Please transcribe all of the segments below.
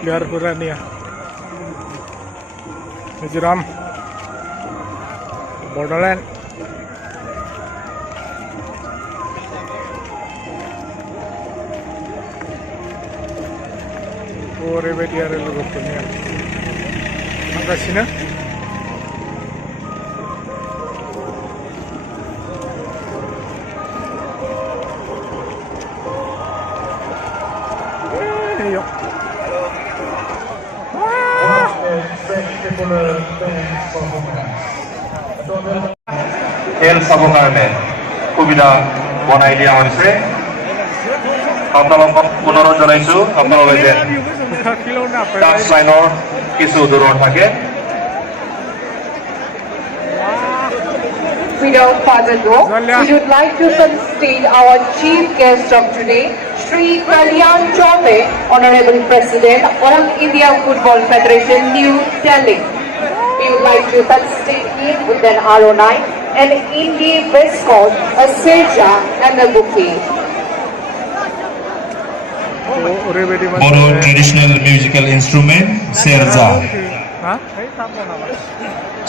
Player पुरानिया मिजोरम बडोलेण्ड ओरैबायदि आरो लोगोफोरनिया थांगासिनो খেল চাবৰ কাৰণে সুবিধা বনাই দিয়া হৈছে। আপোনালোকক পুনৰ জনাইছোঁ আপোনালোকে টাচ লাইনৰ কিছু দূৰত থাকে। Without further ado, we would like to felicit our chief guest of today, Shri Kalyan Chaudhary, Honorable President, All India Football Federation, New Delhi. We would like to felicitate him with an R09, an Indian waistcoat, a seja, and a bouquet. Boro traditional musical instrument serja.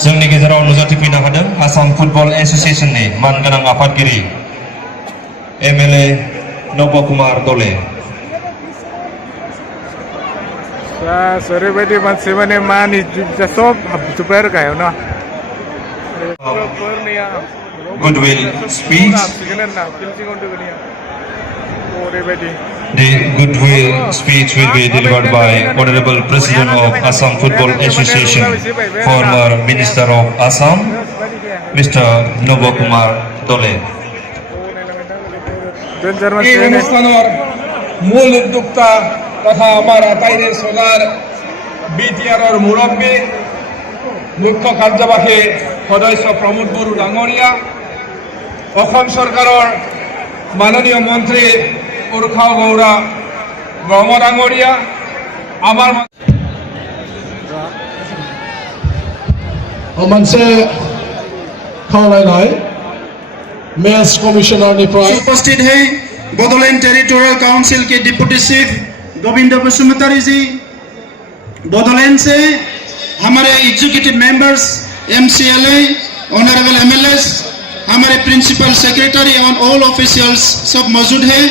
जोंनि गेजेराव नुजाथिफैनो हादों Assam football एसोसिएशननि मानगोनां आफादगिरि MLA नब कुमार दले। ओरैबायदि मानसि माने मानि सब हाबजोब्बाय आरो गाहायाव ना Goodwill speech. ओरैबायदि The goodwill speech will be delivered by Honorable President of Assam Football Association, former Minister of Assam, Mr. Nobo Kumar Dole. এই অনুষ্ঠানৰ মূল উদ্যোক্তা তথা আমাৰ আটাইৰে চলাৰ বিটিআৰৰ মুৰব্বী মুখ্য কাৰ্যবাহী সদস্য প্ৰমোদ বড়ো ডাঙৰীয়া, অসম চৰকাৰৰ মাননীয় মন্ত্ৰী উৰ্খাও গৌৰা ব্ৰহ্ম ডাঙৰীয়া, আমাৰ मोनसे खावलायनाय मेस कमिशनारनिफ्राय उपस्थित है बोडोलैंड टेरिटोरियल काउंसिल के डिप्टी चीफ गोविंद बसुमतारी जी, बोडोलैंड से हमारे एग्जीक्यूटिव मेंबर्स, एमसीएलए, ऑनरेबल एमएलएस, हमारे प्रिंसिपल सेक्रेटरी और ऑल ऑफिशियल्स सब मौजूद है।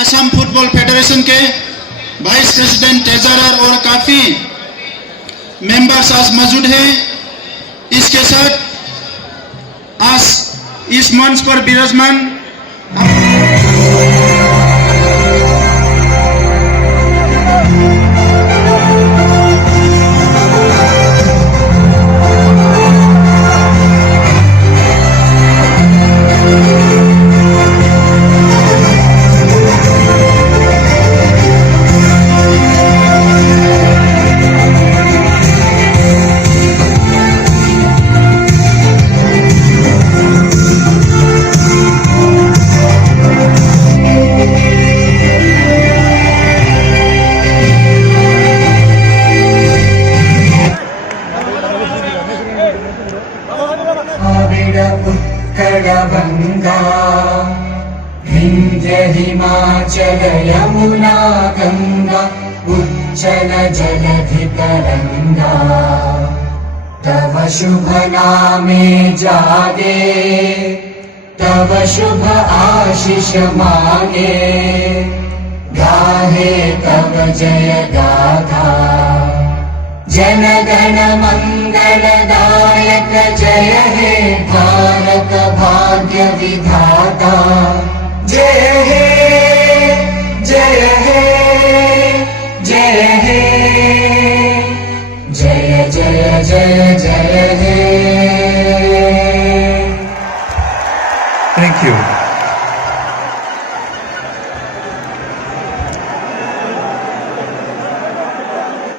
असम फुटबॉल फेडरेशन के वाइस प्रेसिडेंट ट्रेजरर और काफ़ी मेंबर्स आज मौजूद है। इसके साथ आज इस मंच पर विराजमान विंध्य हिमाचल यमुना गंगा उच्चल जलधि तरंगा, तव शुभ नामे जागे, तव शुभ आशीष मांगे, गाहे तव जय गाथा, जन गण मंगलदायक जय हे भारत भाग्य विधाता, जय हे जय हे जय हे जय जय जय जय हे। Thank you.